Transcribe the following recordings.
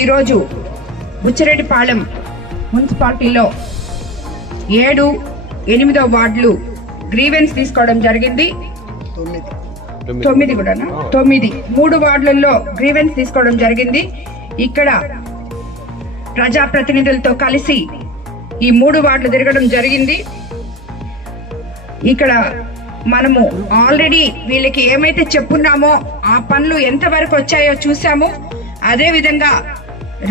ఈరోజు బుచ్చిరెడ్డిపాళెం మున్సిపాలిటీలో 7, 8వ వార్డులు గ్రీవెన్స్ తీసుకోవడం జరిగింది. 9 కూడా 3 వార్డులలో గ్రీవెన్స్ తీసుకోవడం జరిగింది. ఇక్కడ ప్రజాప్రతినిధులతో కలిసి ఈ 3 వార్డులు తిరగడం జరిగింది. ఇక్కడ మనము ఆల్రెడీ వీళ్ళకి ఏమైతే చెప్పున్నామో ఆ పనులు ఎంతవరకు వచ్చాయో చూసాము. అదే విధంగా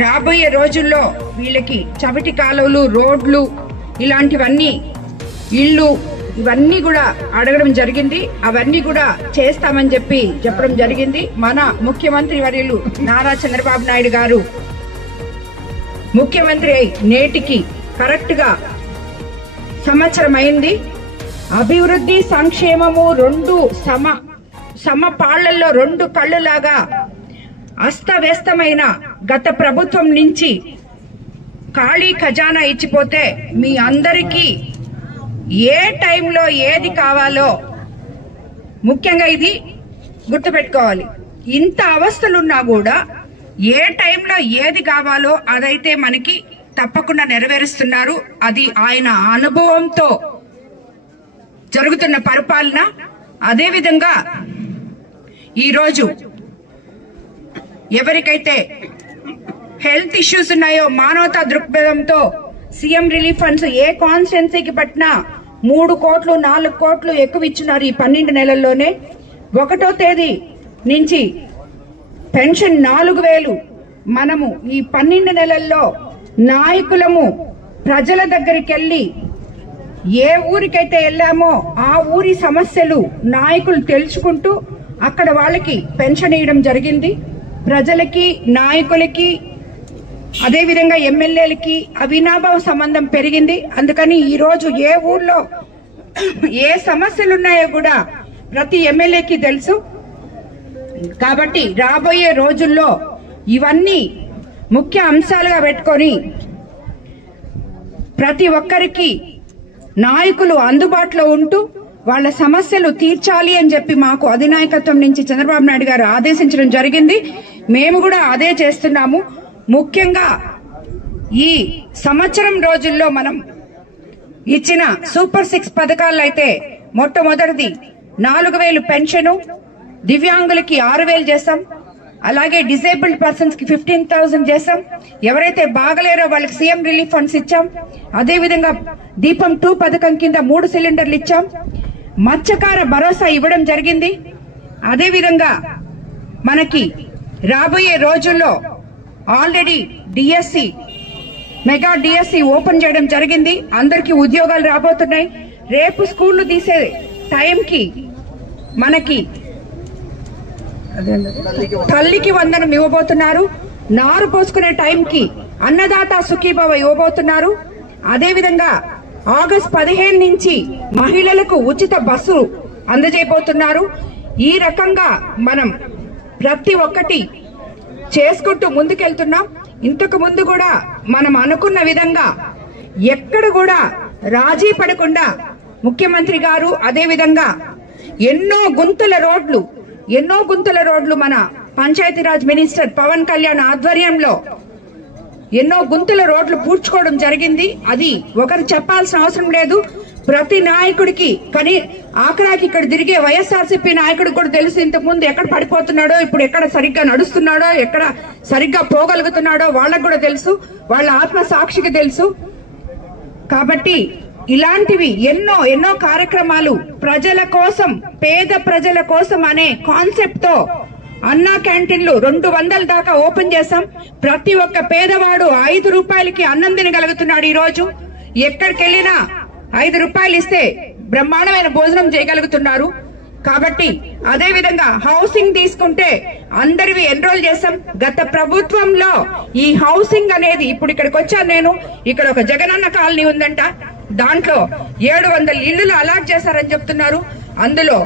రాబోయే రోజుల్లో వీళ్ళకి చవిటి కాలువలు, రోడ్లు, ఇలాంటివన్నీ, ఇళ్ళు, ఇవన్నీ కూడా అడగడం జరిగింది. అవన్నీ కూడా చేస్తామని చెప్పడం జరిగింది. మన ముఖ్యమంత్రి వర్యులు నారా చంద్రబాబు నాయుడు గారు ముఖ్యమంత్రి అయి నేటికి కరెక్ట్ గా సంవత్సరం అయింది. అభివృద్ధి, సంక్షేమము 2 సమపాళ్లలో 2 కళ్ళులాగా అస్తవ్యస్తమైన గత ప్రభుత్వం నుంచి ఖాళీ ఖజానా ఇచ్చిపోతే మీ అందరికీ ఏ టైంలో ఏది కావాలో ముఖ్యంగా ఇది గుర్తుపెట్టుకోవాలి. ఇంత అవస్థలున్నా కూడా ఏ టైంలో ఏది కావాలో అదైతే మనకి తప్పకుండా నెరవేరుస్తున్నారు. అది ఆయన అనుభవంతో జరుగుతున్న పరిపాలన. అదేవిధంగా ఈరోజు ఎవరికైతే హెల్త్ ఇష్యూస్ ఉన్నాయో మానవతా దృక్పథంతో సీఎం రిలీఫ్ ఫండ్స్ ఏ కాన్స్టిట్యున్సీకి పట్టినా 3 కోట్లు 4 కోట్లు ఎక్కువ ఇచ్చినారు ఈ 12 నెలల్లోనే. 1వ తేదీ నుంచి పెన్షన్ 4000. మనము ఈ 12 నెలల్లో నాయకులము ప్రజల దగ్గరికి వెళ్లి ఏ ఊరికైతే వెళ్ళామో ఆ ఊరి సమస్యలు నాయకులు తెలుసుకుంటూ అక్కడ వాళ్ళకి పెన్షన్ ఇవ్వడం జరిగింది. ప్రజలకి, నాయకులకి, అదేవిధంగా ఎమ్మెల్యేలకి అవినాభావ సంబంధం పెరిగింది. అందుకని ఈ రోజు ఏ ఊర్లో ఏ సమస్యలు ఉన్నాయో కూడా ప్రతి ఎమ్మెల్యేకి తెలుసు. కాబట్టి రాబోయే రోజుల్లో ఇవన్నీ ముఖ్య అంశాలుగా పెట్టుకొని ప్రతి ఒక్కరికి నాయకులు అందుబాటులో ఉంటూ వాళ్ళ సమస్యలు తీర్చాలి అని చెప్పి మాకు అధినాయకత్వం నుంచి చంద్రబాబు నాయుడు గారు ఆదేశించడం జరిగింది. మేము కూడా అదే చేస్తున్నాము. ముఖ్యంగా ఈ సంవత్సరం రోజుల్లో మనం ఇచ్చిన సూపర్ 6 పథకాలు అయితే మొట్టమొదటిది 4000 పెన్షన్, దివ్యాంగులకి 6000 చేస్తాం. అలాగే డిసేబుల్డ్ పర్సన్స్ కి 15,000 చేస్తాం. ఎవరైతే బాగలేరో వాళ్ళకి సీఎం రిలీఫ్ ఫండ్స్ ఇచ్చాం. అదేవిధంగా దీపం 2 పథకం కింద 3 సిలిండర్లు ఇచ్చాం. మత్స్యకార భరోసా ఇవ్వడం జరిగింది. అదేవిధంగా మనకి రాబోయే రోజుల్లో already DSC, mega DSC open చేయడం జరిగింది. అందరికీ ఉద్యోగాలు రాబోతున్నాయి. రేపు స్కూళ్లు తీసే టైంకి మనకి తల్లికి వందనం ఇవ్వబోతున్నారు. నారు పోసుకునే టైంకి అన్నదాత సుఖీభవ ఇవ్వబోతున్నారు. అదేవిధంగా ఆగస్టు 15 నుంచి మహిళలకు ఉచిత బస్సు అందజేయబోతున్నారు. ఈ రకంగా మనం ప్రతి ఒక్కటి చేసుకుంటూ ముందుకెళ్తున్నాం. ఇంతకు ముందు కూడా మనం అనుకున్న విధంగా ఎక్కడ కూడా రాజీ పడకుండా ముఖ్యమంత్రి గారు అదేవిధంగా ఎన్నో గుంతల రోడ్లు మన పంచాయతీరాజ్ మినిస్టర్ పవన్ కళ్యాణ్ ఆధ్వర్యంలో ఎన్నో గుంతల రోడ్లు పూడ్చుకోవడం జరిగింది. అది ఒకరు చెప్పాల్సిన అవసరం లేదు. ప్రతి నాయకుడికి, కానీ ఆఖరాకి ఇక్కడ తిరిగే వైఎస్ఆర్సీపీ నాయకుడికి కూడా తెలుసు ఇంతకు ముందు ఎక్కడ పడిపోతున్నాడో, ఇప్పుడు ఎక్కడ సరిగ్గా నడుస్తున్నాడో, ఎక్కడ సరిగ్గా పోగలుగుతున్నాడో వాళ్ళకు కూడా తెలుసు. వాళ్ళ ఆత్మ సాక్షికి తెలుసు. కాబట్టి ఇలాంటివి ఎన్నో కార్యక్రమాలు ప్రజల కోసం, పేద ప్రజల కోసం అనే కాన్సెప్ట్ తో అన్నా క్యాంటీన్లు 200 దాకా ఓపెన్ చేశాం. ప్రతి ఒక్క పేదవాడు 5 రూపాయలకి అన్నం తినగలుగుతున్నాడు. ఈ రోజు ఎక్కడికి వెళ్ళినా 5 రూపాయలు ఇస్తే బ్రహ్మాండమైన భోజనం చేయగలుగుతున్నారు. కాబట్టి అదే విధంగా హౌసింగ్ తీసుకుంటే అందరివి ఎన్రోల్ చేశాం. గత ప్రభుత్వంలో ఈ హౌసింగ్ అనేది, ఇప్పుడు ఇక్కడికి వచ్చాను నేను, ఇక్కడ ఒక జగనన్న కాలనీ ఉందంట, దాంట్లో 700 ఇళ్లు అలాట్ చేశారని చెప్తున్నారు. అందులో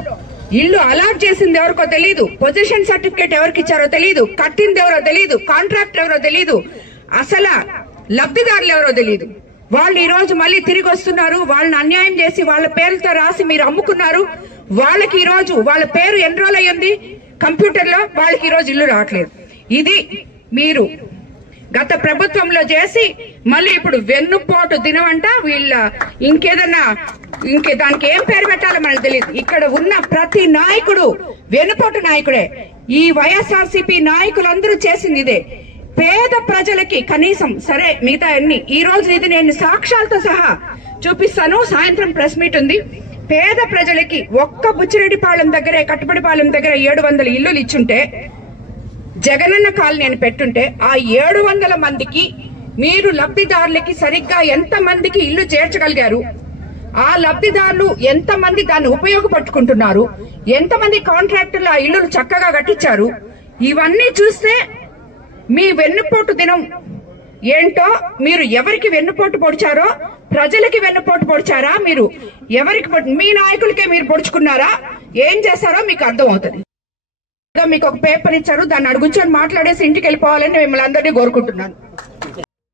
ఇల్లు అలాట్ చేసింది ఎవరికో తెలియదు, పొజిషన్ సర్టిఫికేట్ ఎవరికి ఇచ్చారో తెలియదు, కట్టింది ఎవరో తెలియదు, కాంట్రాక్ట్ ఎవరో తెలియదు, అసలు లబ్ధిదారులు ఎవరో తెలియదు. వాళ్ళు ఈ రోజు మళ్ళీ తిరిగి వస్తున్నారు. వాళ్ళని అన్యాయం చేసి వాళ్ళ పేర్లతో రాసి మీరు అమ్ముకున్నారు. వాళ్ళకి ఈ రోజు వాళ్ళ పేరు ఎన్రోల్ అయ్యింది కంప్యూటర్ లో, వాళ్ళకి ఈ రోజు ఇల్లు రావట్లేదు. ఇది మీరు గత ప్రభుత్వంలో చేసి మళ్ళీ ఇప్పుడు వెన్నుపోటు దినం అంట వీళ్ళ దానికి ఏం పేరు పెట్టాలో మనకు తెలియదు. ఇక్కడ ఉన్న ప్రతి నాయకుడు వెన్నుపోటు నాయకుడే. ఈ వైఎస్ఆర్సీపీ నాయకులందరూ చేసింది ఇదే. పేద ప్రజలకి కనీసం సరే మిగతా అన్ని ఈ రోజు ఇది నేను సాక్ష్యాలతో సహా చూపిస్తాను. సాయంత్రం ప్రెస్ మీట్ ఉంది. పేద ప్రజలకి ఒక్క బుచ్చిరెడ్డిపాళెం దగ్గరే కట్టుబడిపాలెం దగ్గర 700 ఇల్లులు ఇచ్చుంటే జగనన్న కాలనీ అని పెట్టుంటే ఆ 700 మందికి మీరు లబ్ధిదారులకి సరిగ్గా ఎంత మందికి ఇల్లు చేర్చగలిగారు? ఆ లబ్ధిదారులు ఎంత మంది దాన్ని ఉపయోగపట్టుకుంటున్నారు? ఎంతమంది కాంట్రాక్టర్లు ఆ ఇల్లులు చక్కగా కట్టించారు? ఇవన్నీ చూస్తే మీ వెన్నుపోటు దినం ఏంటో, మీరు ఎవరికి వెన్నుపోటు పొడిచారో, ప్రజలకి వెన్నుపోటు పొడిచారా, మీరు ఎవరికి మీ నాయకులకే మీరు పొడుచుకున్నారా, ఏం చేశారో మీకు అర్థం అవుతుంది. మీకు ఒక పేపర్ ఇచ్చారు, దాన్ని అడుగుచొని మాట్లాడేసి ఇంటికి వెళ్ళిపోవాలని మిమ్మల్ని అందరినీ కోరుకుంటున్నాను.